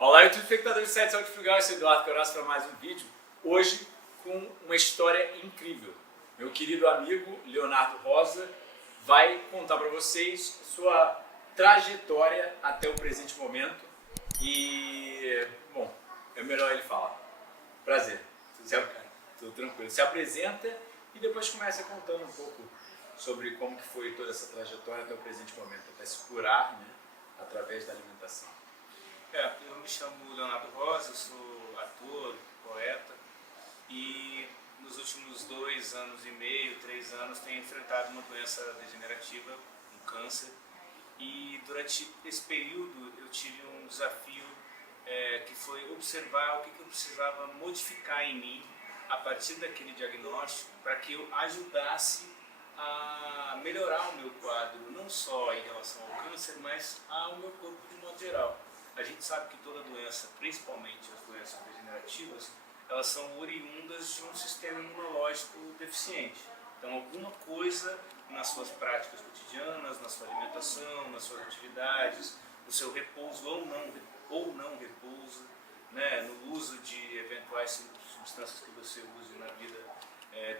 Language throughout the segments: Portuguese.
Olá, YouTube espectadores do site Saúde Frugal, eu sou Eduardo Queiroz para mais um vídeo. Hoje com uma história incrível. Meu querido amigo Leonardo Rosa vai contar para vocês sua trajetória até o presente momento. E, bom, é melhor ele falar. Prazer. Tudo tranquilo. Se apresenta e depois começa contando um pouco sobre como que foi toda essa trajetória até o presente momento, até se curar, né, através da alimentação. Eu me chamo Leonardo Rosa, eu sou ator, poeta e nos últimos 2 anos e meio, 3 anos tenho enfrentado uma doença degenerativa, um câncer, e durante esse período eu tive um desafio que foi observar o que eu precisava modificar em mim a partir daquele diagnóstico para que eu ajudasse a melhorar o meu quadro, não só em relação ao câncer, mas ao meu corpo de modo geral. A gente sabe que toda doença, principalmente as doenças degenerativas, elas são oriundas de um sistema imunológico deficiente. Então, alguma coisa nas suas práticas cotidianas, na sua alimentação, nas suas atividades, no seu repouso ou não repouso, né, no uso de eventuais substâncias que você use na vida,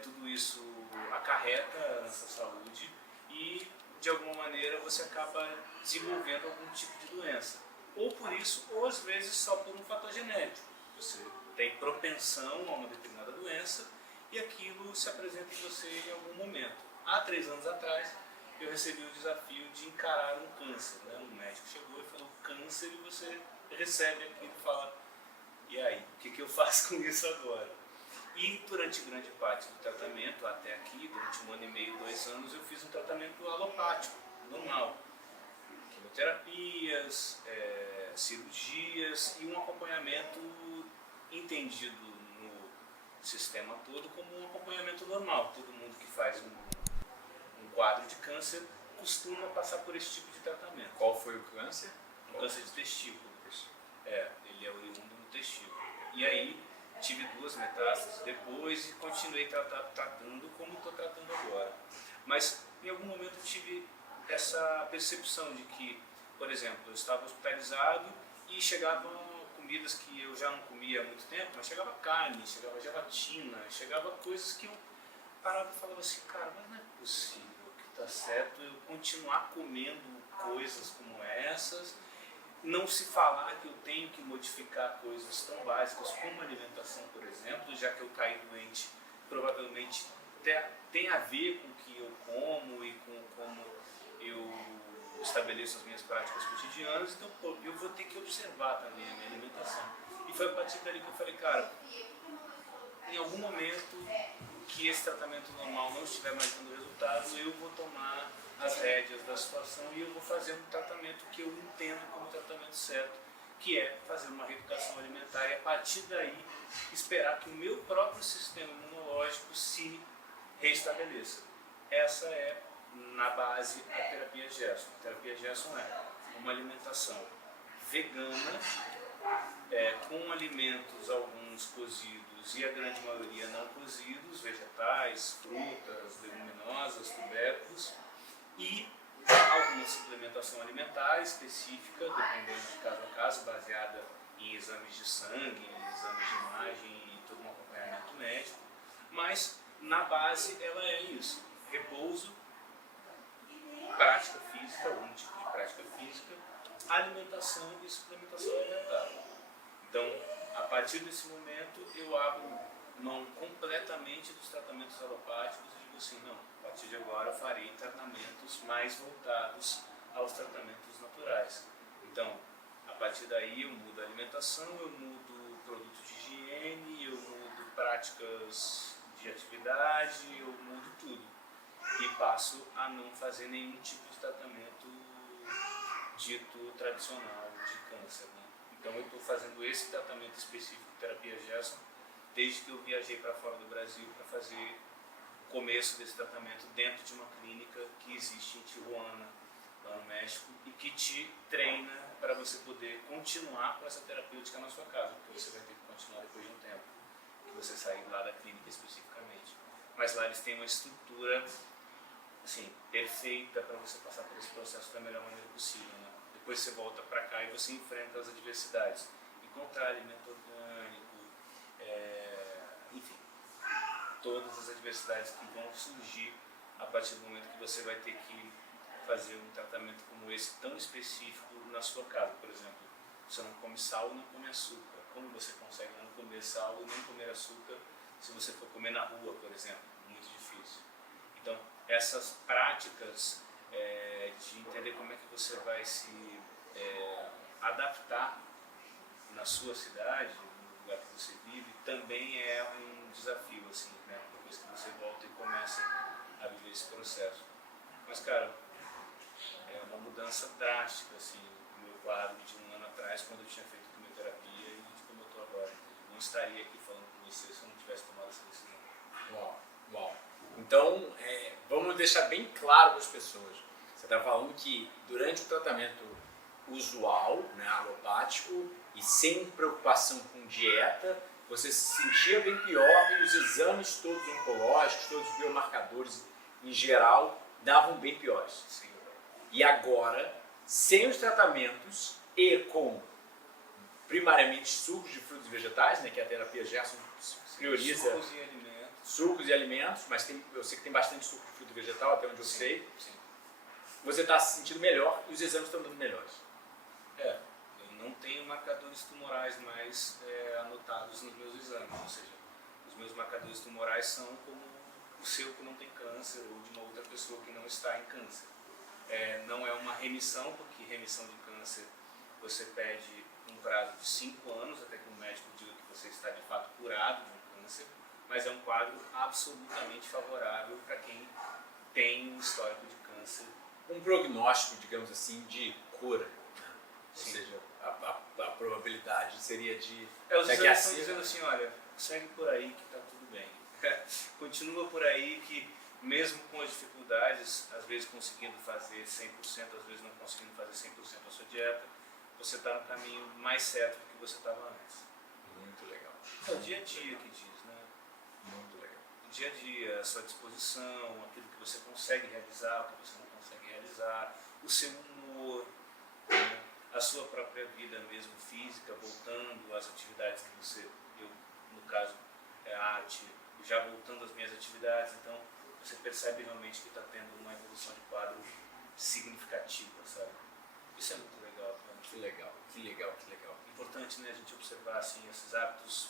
tudo isso acarreta na sua saúde e, de alguma maneira, você acaba desenvolvendo algum tipo de doença. Ou por isso, ou às vezes só por um fator genético. Você tem propensão a uma determinada doença e aquilo se apresenta em você em algum momento. Há 3 anos atrás, eu recebi o desafio de encarar um câncer. Né? Um médico chegou e falou câncer e você recebe aquilo e fala, e aí, o que eu faço com isso agora? E durante grande parte do tratamento, até aqui, durante 1 ano e meio, 2 anos, eu fiz um tratamento alopático, normal. Quimioterapias, cirurgias e um acompanhamento entendido no sistema todo como um acompanhamento normal. Todo mundo que faz um quadro de câncer costuma passar por esse tipo de tratamento. Qual foi o câncer? Um câncer de testículo. Ele é oriundo no testículo. E aí tive 2 metástases depois e continuei tratando como estou tratando agora. Mas em algum momento eu tive essa percepção de que, por exemplo, eu estava hospitalizado e chegavam comidas que eu já não comia há muito tempo, mas chegava carne, chegava gelatina, chegava coisas que eu parava e falava assim, cara, mas não é possível que está certo eu continuar comendo coisas como essas, não se falar que eu tenho que modificar coisas tão básicas como alimentação, por exemplo, já que eu caí doente, provavelmente tem a ver com o que eu como e com como eu estabeleço as minhas práticas cotidianas, então eu vou ter que observar também a minha alimentação. E foi a partir dali que eu falei, cara, em algum momento que esse tratamento normal não estiver mais dando resultado, eu vou tomar as rédeas da situação e eu vou fazer um tratamento que eu entendo como tratamento certo, que é fazer uma reeducação alimentar e a partir daí esperar que o meu próprio sistema imunológico se restabeleça. Essa é, na base, a terapia Gerson. A terapia Gerson é uma alimentação vegana, com alimentos, alguns cozidos e a grande maioria não cozidos, vegetais, frutas, leguminosas, tubérculos e alguma suplementação alimentar específica, dependendo de caso a caso, baseada em exames de sangue, em exames de imagem e todo um acompanhamento médico, mas na base ela é isso, repouso, prática física, algum tipo de prática física, alimentação e suplementação alimentar. Então, a partir desse momento, eu abro mão completamente dos tratamentos alopáticos e digo assim, não, a partir de agora eu farei tratamentos mais voltados aos tratamentos naturais. Então, a partir daí eu mudo a alimentação, eu mudo produtos de higiene, eu mudo práticas de atividade, eu mudo tudo. E passo a não fazer nenhum tipo de tratamento dito tradicional de câncer. Né? Então eu estou fazendo esse tratamento específico, terapia Gerson, desde que eu viajei para fora do Brasil para fazer o começo desse tratamento dentro de uma clínica que existe em Tijuana, lá no México, e que te treina para você poder continuar com essa terapêutica na sua casa, porque você vai ter que continuar depois de um tempo que você sair lá da clínica especificamente. Mas lá eles têm uma estrutura assim, perfeita para você passar por esse processo da melhor maneira possível. Né? Depois você volta para cá e você enfrenta as adversidades. encontrar alimento orgânico, enfim, todas as adversidades que vão surgir a partir do momento que você vai ter que fazer um tratamento como esse tão específico na sua casa. Por exemplo, você não come sal e não come açúcar. Como você consegue não comer sal e não comer açúcar se você for comer na rua, por exemplo? Muito difícil. Então, essas práticas de entender como é que você vai se adaptar na sua cidade, no lugar que você vive, também é um desafio, assim, né? Depois que você volta e começa a viver esse processo. Mas, cara, é uma mudança drástica, assim, no meu quadro de um ano atrás, quando eu tinha feito quimioterapia, e de como eu estou agora. Eu não estaria aqui falando com você se eu não tivesse tomado essa decisão. Uau, uau. Então, vamos deixar bem claro para as pessoas. Você está falando que durante o tratamento usual, né, alopático, e sem preocupação com dieta, você se sentia bem pior e os exames todos oncológicos, todos os biomarcadores em geral, davam bem piores. Sim. E agora, sem os tratamentos e com primariamente sucos de frutos e vegetais, né, que a terapia Gerson prioriza sucos e alimentos, mas eu sei que tem bastante suco de fruto vegetal, até onde eu sei. Sim. Você está se sentindo melhor e os exames estão dando melhores. Eu não tenho marcadores tumorais mais anotados nos meus exames, ou seja, os meus marcadores tumorais são como o seu que não tem câncer ou de uma outra pessoa que não está em câncer. Não é uma remissão, porque remissão de câncer você pede um prazo de 5 anos até que o médico diga que você está de fato curado de um câncer, mas é um quadro absolutamente favorável para quem tem um histórico de câncer. Um prognóstico, digamos assim, de cura, né? Ou Sim. seja, a probabilidade seria de... Os exames estão dizendo assim, olha, segue por aí que está tudo bem. Continua por aí que, mesmo com as dificuldades, às vezes conseguindo fazer 100%, às vezes não conseguindo fazer 100% a sua dieta, você está no caminho mais certo do que você estava antes. Muito legal. É o dia a dia que diz, né? Muito legal. O dia a dia, a sua disposição, aquilo que você consegue realizar, o que você não consegue realizar, o seu humor, né? A sua própria vida mesmo física, voltando às atividades que eu no caso, é a arte, já voltando às minhas atividades, então você percebe realmente que está tendo uma evolução de quadro significativa, sabe? Isso é muito legal, cara. Que legal, que legal, que legal. Importante, né, a gente observar assim esses hábitos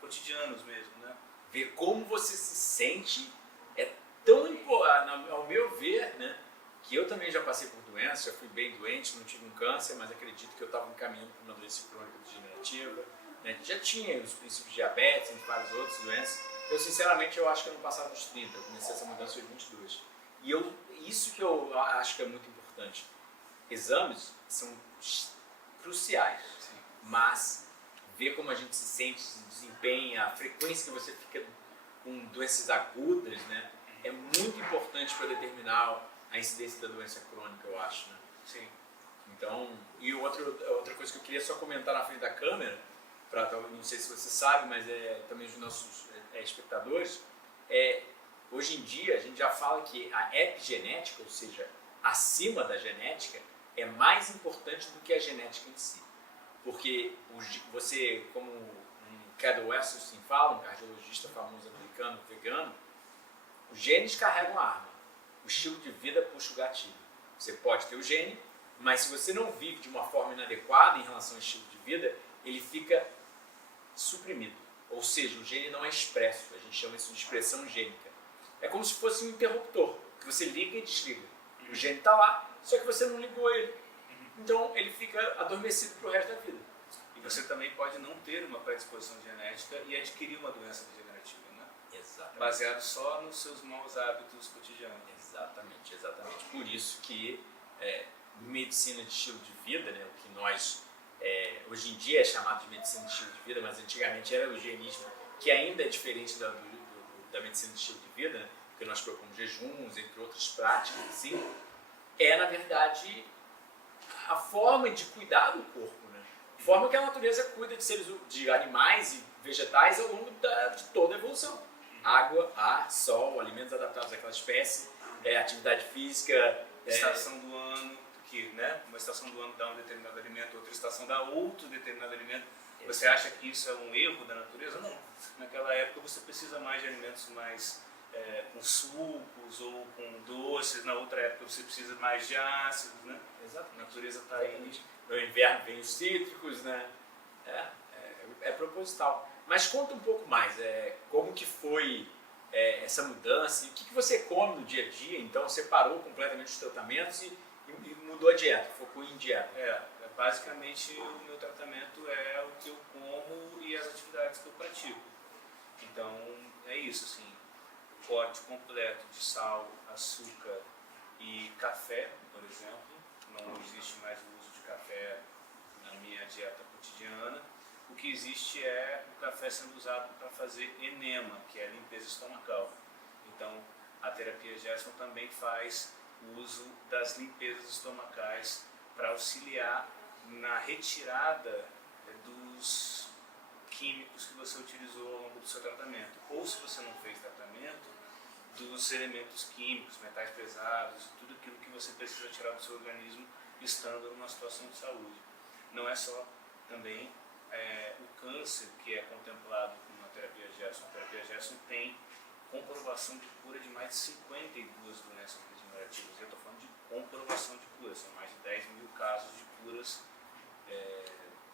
cotidianos mesmo, né? Ver como você se sente é tão importante, ao meu ver, né? Que eu também já passei por doença, já fui bem doente, não tive um câncer, mas acredito que eu estava encaminhando para uma doença crônica degenerativa, né? Já tinha os princípios de diabetes e várias outras doenças. Eu, sinceramente, eu acho que eu não passava dos 30, eu comecei essa mudança aos 22. E isso que eu acho que é muito importante. Exames são cruciais, Sim. mas ver como a gente se sente, se desempenha, a frequência que você fica com doenças agudas, né? É muito importante para determinar a incidência da doença crônica, eu acho, né? Sim. Então, e outra coisa que eu queria só comentar na frente da câmera, não sei se você sabe, mas também os nossos espectadores, hoje em dia a gente já fala que a epigenética, ou seja, acima da genética, é mais importante do que a genética em si. Porque você, como um Cadel Westerson fala, um cardiologista famoso americano, vegano, os genes carregam a arma, o estilo de vida puxa o gatilho. Você pode ter o gene, mas se você não vive de uma forma inadequada em relação ao estilo de vida, ele fica suprimido. Ou seja, o gene não é expresso, a gente chama isso de expressão gênica. É como se fosse um interruptor, que você liga e desliga. O gene está lá, só que você não ligou ele. Então ele fica adormecido para o resto da vida. E você também pode não ter uma predisposição genética e adquirir uma doença degenerativa, né? Exatamente. Baseado só nos seus maus hábitos cotidianos. Exatamente, exatamente. Por isso que medicina de estilo de vida, né, o que nós hoje em dia é chamado de medicina de estilo de vida, mas antigamente era o higienismo, que ainda é diferente da medicina de estilo de vida, né, porque nós propomos jejuns, entre outras práticas, assim, na verdade, a forma de cuidar do corpo, né? A forma que a natureza cuida de animais e vegetais ao longo de toda a evolução. Água, ar, sol, alimentos adaptados àquela espécie, atividade física... Estação do ano, que, né? Uma estação do ano dá um determinado alimento, outra estação dá outro determinado alimento. Você acha que isso é um erro da natureza? Não. Naquela época você precisa mais de alimentos mais com sucos ou com doces, na outra época você precisa mais de ácidos, né? Exatamente. A natureza está aí. No inverno vem os cítricos, né? É proposital. Mas conta um pouco mais, como que foi essa mudança e o que você come no dia a dia? Então você parou completamente os tratamentos e mudou a dieta, focou em dieta. Basicamente o meu tratamento é o que eu como e as atividades que eu pratico. Então é isso, assim, corte completo de sal, açúcar e café, por exemplo. Não existe mais o uso de café na minha dieta cotidiana. O que existe é o café sendo usado para fazer enema, que é a limpeza estomacal. Então a terapia Gerson também faz uso das limpezas estomacais para auxiliar na retirada dos químicos que você utilizou ao longo do seu tratamento. Ou se você não fez tratamento, dos elementos químicos, metais pesados, tudo aquilo que você precisa tirar do seu organismo estando numa situação de saúde. Não é só também o câncer que é contemplado na terapia Gerson. A terapia Gerson tem comprovação de cura de mais de 52 doenças degenerativas. Eu estou falando de comprovação de cura, são mais de 10 mil casos de curas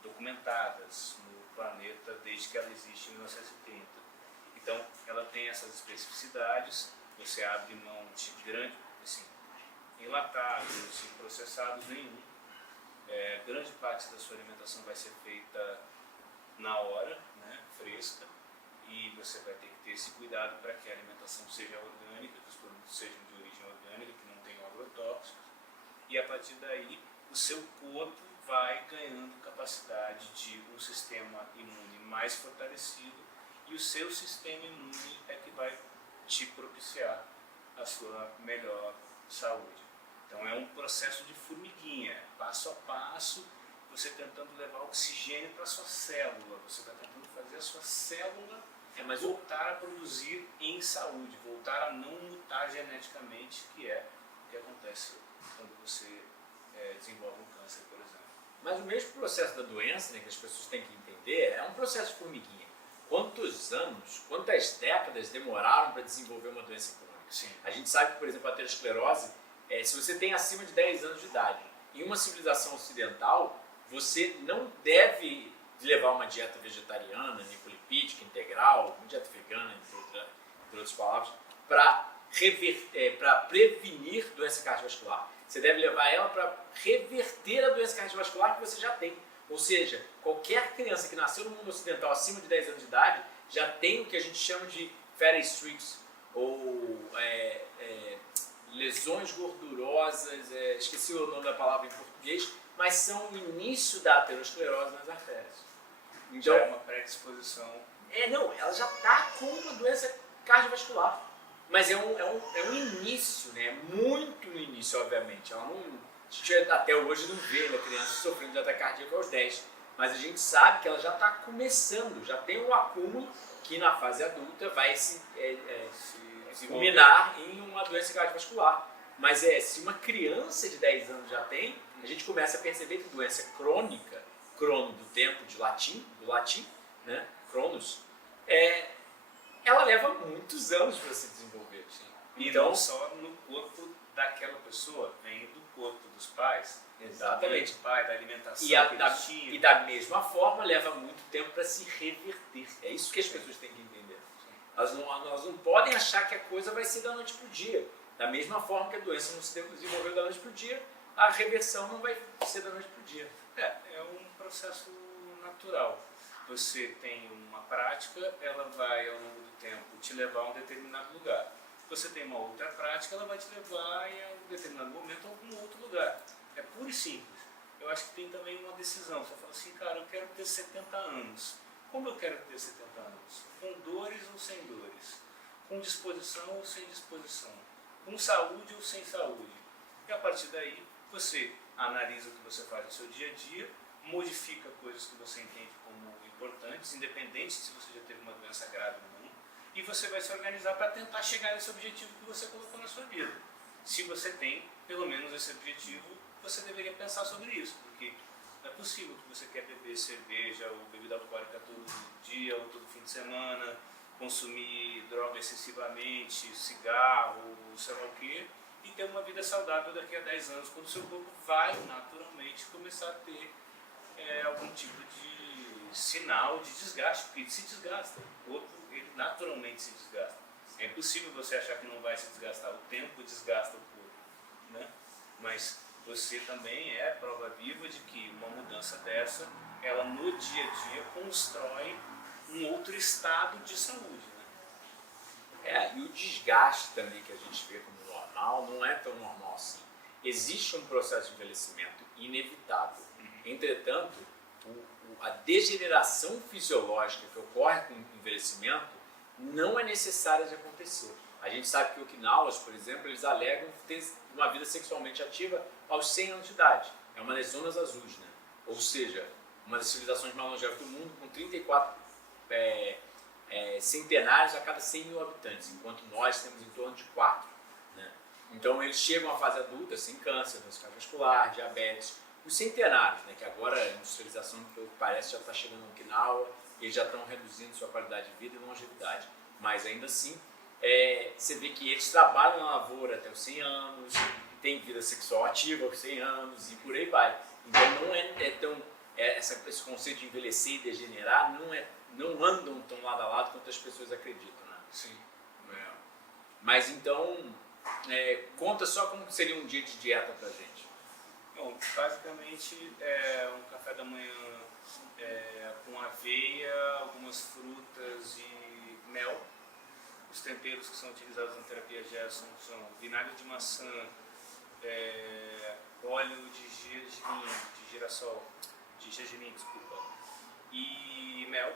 documentadas no planeta desde que ela existe em 1930. Então, ela tem essas especificidades, você abre mão de grande, assim, enlatados e processados nenhum. Grande parte da sua alimentação vai ser feita na hora, né, fresca, e você vai ter que ter esse cuidado para que a alimentação seja orgânica, que os produtos sejam de origem orgânica, que não tenham agrotóxicos, e a partir daí o seu corpo vai ganhando capacidade de um sistema imune mais fortalecido, e o seu sistema imune é que vai te propiciar a sua melhor saúde. Então é um processo de formiguinha, passo a passo, você tentando levar oxigênio para a sua célula, você está tentando fazer a sua célula voltar a produzir em saúde, voltar a não mutar geneticamente, que é o que acontece quando você desenvolve um câncer, por exemplo. Mas o mesmo processo da doença, né, que as pessoas têm que entender, é um processo de formiguinha. Quantos anos, quantas décadas demoraram para desenvolver uma doença crônica? Sim. A gente sabe que, por exemplo, a aterosclerose, se você tem acima de 10 anos de idade, em uma civilização ocidental, você não deve levar uma dieta vegetariana, nicolipídica, integral, uma dieta vegana, entre outras palavras, para prevenir doença cardiovascular. Você deve levar ela para reverter a doença cardiovascular que você já tem. Ou seja, qualquer criança que nasceu no mundo ocidental acima de 10 anos de idade já tem o que a gente chama de fatty streaks, ou lesões gordurosas, esqueci o nome da palavra em português, mas são o início da aterosclerose nas artérias. Então, já é uma predisposição. Não, ela já está com uma doença cardiovascular. Mas é um início, né? Muito no início, obviamente. Ela não, a gente até hoje não vê a criança sofrendo de ataque cardíaco aos 10. Mas a gente sabe que ela já está começando, já tem um acúmulo que na fase adulta vai se culminar em uma doença cardiovascular. Mas se uma criança de 10 anos já tem, a gente começa a perceber que doença crônica, crono do tempo do latim, né? Cronos, ela leva muitos anos para se desenvolver. Sim. E então, não só no corpo daquela pessoa, vem do corpo dos pais. Exatamente. Do pai, da alimentação e da mesma forma leva muito tempo para se reverter. É isso que as pessoas têm que entender. Elas não podem achar que a coisa vai ser da noite para o dia. Da mesma forma que a doença não se desenvolveu da noite para o dia, a reversão não vai ser da noite para o dia. É um processo natural. Você tem uma prática, ela vai ao longo do tempo te levar a um determinado lugar. Você tem uma outra prática, ela vai te levar em um determinado momento a algum outro lugar. É puro e simples. Eu acho que tem também uma decisão. Você fala assim, cara, eu quero ter 70 anos. Como eu quero ter 70 anos? Com dores ou sem dores? Com disposição ou sem disposição? Com saúde ou sem saúde? E a partir daí, você analisa o que você faz no seu dia a dia, modifica coisas que você entende como importantes, independente se você já teve uma doença grave ou não, e você vai se organizar para tentar chegar nesse objetivo que você colocou na sua vida. Se você tem, pelo menos, esse objetivo, você deveria pensar sobre isso, porque Não é possível que você quer beber cerveja ou bebida alcoólica todo dia ou todo fim de semana, consumir droga excessivamente, cigarro, sei lá o quê, e ter uma vida saudável daqui a 10 anos, quando o seu corpo vai naturalmente começar a ter algum tipo de sinal de desgaste, porque ele se desgasta, o corpo ele naturalmente se desgasta. É impossível você achar que não vai se desgastar, o tempo desgasta o corpo, né? Mas você também é prova viva de que uma mudança dessa, ela no dia a dia constrói um outro estado de saúde, né? E o desgaste também que a gente vê como normal não é tão normal assim. Existe um processo de envelhecimento inevitável. Entretanto, a degeneração fisiológica que ocorre com o envelhecimento não é necessária de acontecer. A gente sabe que Okinawas, por exemplo, eles alegam ter uma vida sexualmente ativa aos 100 anos de idade. É uma das zonas azuis, né? Ou seja, uma das civilizações mais longevas do mundo, com 34 centenários a cada 100 mil habitantes, enquanto nós temos em torno de 4. Né? Então eles chegam à fase adulta sem câncer, doença cardiovascular, diabetes. Os centenários, né, que agora a industrialização, que parece, já está chegando no Okinawa, eles já estão reduzindo sua qualidade de vida e longevidade. Mas ainda assim, você vê que eles trabalham na lavoura até os 100 anos, têm vida sexual ativa aos 100 anos e por aí vai. Então não é tão... esse conceito de envelhecer e degenerar não andam tão lado a lado quanto as pessoas acreditam. Né? Sim. Mas então, conta só como seria um dia de dieta pra gente. Bom, basicamente é um café da manhã com aveia, algumas frutas e mel. Os temperos que são utilizados na terapia Gerson são vinagre de maçã, óleo de gergelim, desculpa, e mel.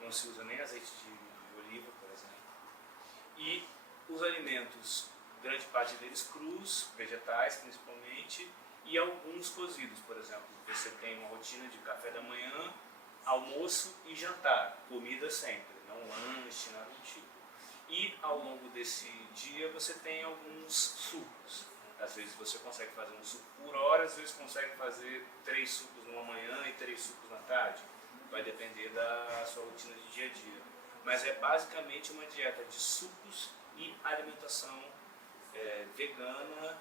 Não se usa nem azeite de oliva, por exemplo. E os alimentos, grande parte deles crus, vegetais principalmente, e alguns cozidos, por exemplo. Você tem uma rotina de café da manhã, almoço e jantar, comida sempre, não lanche, nada do tipo. E ao longo desse dia você tem alguns sucos. Às vezes você consegue fazer um suco por hora, às vezes consegue fazer 3 sucos numa manhã e 3 sucos na tarde. Vai depender da sua rotina de dia a dia. Mas é basicamente uma dieta de sucos e alimentação vegana,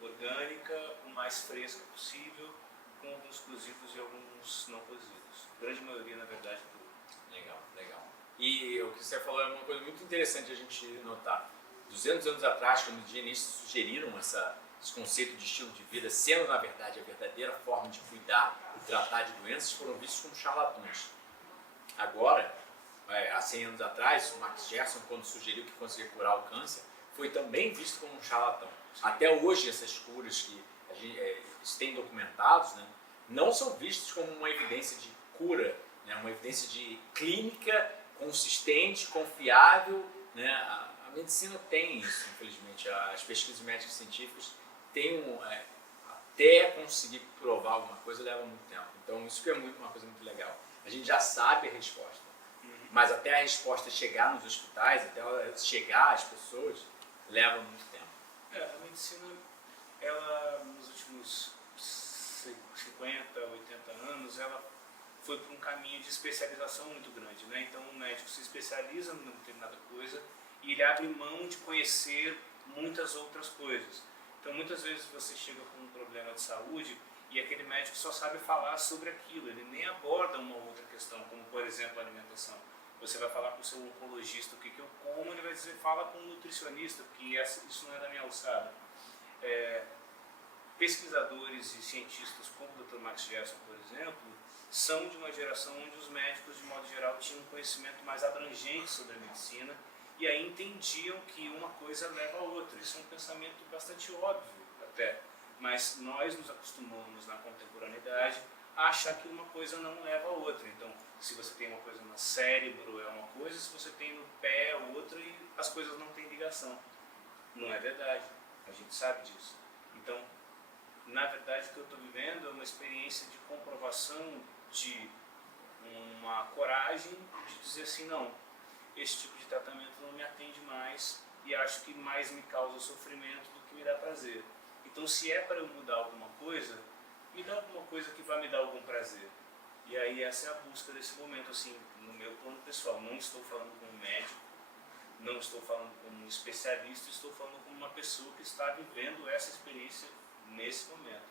orgânica, o mais fresca possível, com alguns cozidos e alguns não cozidos. A grande maioria, na verdade, cru. Legal, legal. E o que você falou é uma coisa muito interessante a gente notar. 200 anos atrás, quando os higienistas sugeriram esse conceito de estilo de vida, sendo na verdade a verdadeira forma de cuidar e tratar de doenças, foram vistos como charlatões. Agora, há 100 anos atrás, o Max Gerson, quando sugeriu que conseguia curar o câncer, foi também visto como um charlatão. Até hoje, essas curas que a gente tem documentados, né, não são vistas como uma evidência de cura, né, uma evidência de clínica consistente, confiável. Né? A medicina tem isso, infelizmente. As pesquisas médicas científicas têm até conseguir provar alguma coisa leva muito tempo. Então isso que é uma coisa muito legal. A gente já sabe a resposta, mas até a resposta chegar nos hospitais, até ela chegar às pessoas, leva muito tempo. A medicina, ela nos últimos 50, 80 anos, ela foi por um caminho de especialização muito grande, né? Então o médico se especializa numa determinada coisa e ele abre mão de conhecer muitas outras coisas. Então muitas vezes você chega com um problema de saúde e aquele médico só sabe falar sobre aquilo, ele nem aborda uma outra questão, como por exemplo a alimentação. Você vai falar com o seu oncologista o que eu como, ele vai dizer, fala com um nutricionista, porque isso não é da minha alçada. Pesquisadores e cientistas como o Dr. Max Gerson, por exemplo, são de uma geração onde os médicos, de modo geral, tinham um conhecimento mais abrangente sobre a medicina e aí entendiam que uma coisa leva a outra. Isso é um pensamento bastante óbvio até, mas nós nos acostumamos na contemporaneidade a achar que uma coisa não leva a outra. Então, se você tem uma coisa no cérebro é uma coisa, se você tem no pé é outra e as coisas não têm ligação. Não é verdade, a gente sabe disso. Então, na verdade, o que eu estou vivendo é uma experiência de comprovação de uma coragem de dizer assim, não, esse tipo de tratamento não me atende mais e acho que mais me causa sofrimento do que me dá prazer. Então, se é para eu mudar alguma coisa, me dá alguma coisa que vai me dar algum prazer. E aí essa é a busca desse momento, assim, no meu plano pessoal. Não estou falando como médico, não estou falando como um especialista, estou falando como uma pessoa que está vivendo essa experiência nesse momento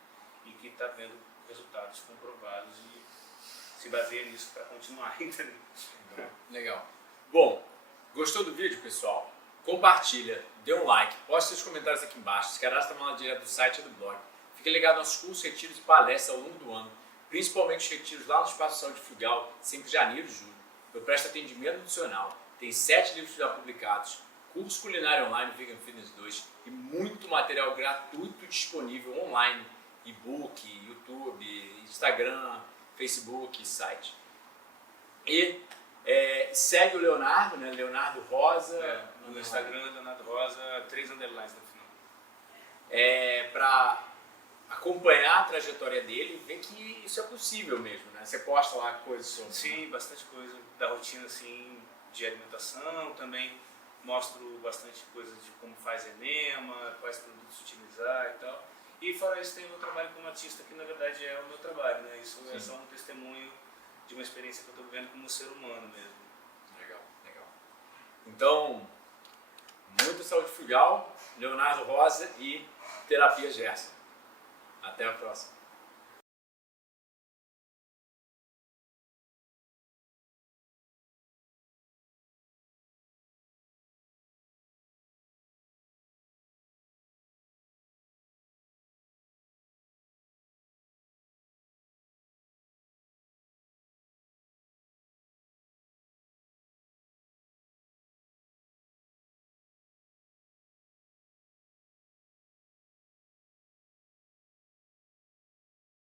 e que está vendo resultados comprovados e se baseia nisso para continuar, entendeu? Legal. Bom, gostou do vídeo, pessoal? Compartilha, dê um like, poste seus comentários aqui embaixo, se cadastra na aula direta do site e do blog. Fique ligado aos nossos cursos, retiros e palestras ao longo do ano, principalmente os retiros lá no Espaço Saúde Frugal, sempre de janeiro e julho. Eu presto atendimento nutricional, tem 7 livros já publicados, curso culinário online Vegan Fitness 2 e muito material gratuito disponível online, e-book, YouTube, Instagram, Facebook, site. E segue o Leonardo, né? Leonardo Rosa. No Instagram, Leonardo Rosa, 3 underlines no final. Para acompanhar a trajetória dele e ver que isso é possível mesmo, né? Você posta lá coisas sobre... Sim, bastante coisa da rotina assim, de alimentação, também mostro bastante coisas de como faz enema, quais produtos utilizar e tal. E fora isso tem o meu trabalho como artista, que na verdade é o meu trabalho, né? Isso é só um testemunho de uma experiência que eu estou vivendo como ser humano mesmo. Legal, legal. Então, muita saúde frugal, Leonardo Rosa e Terapia Gerson. Até a próxima.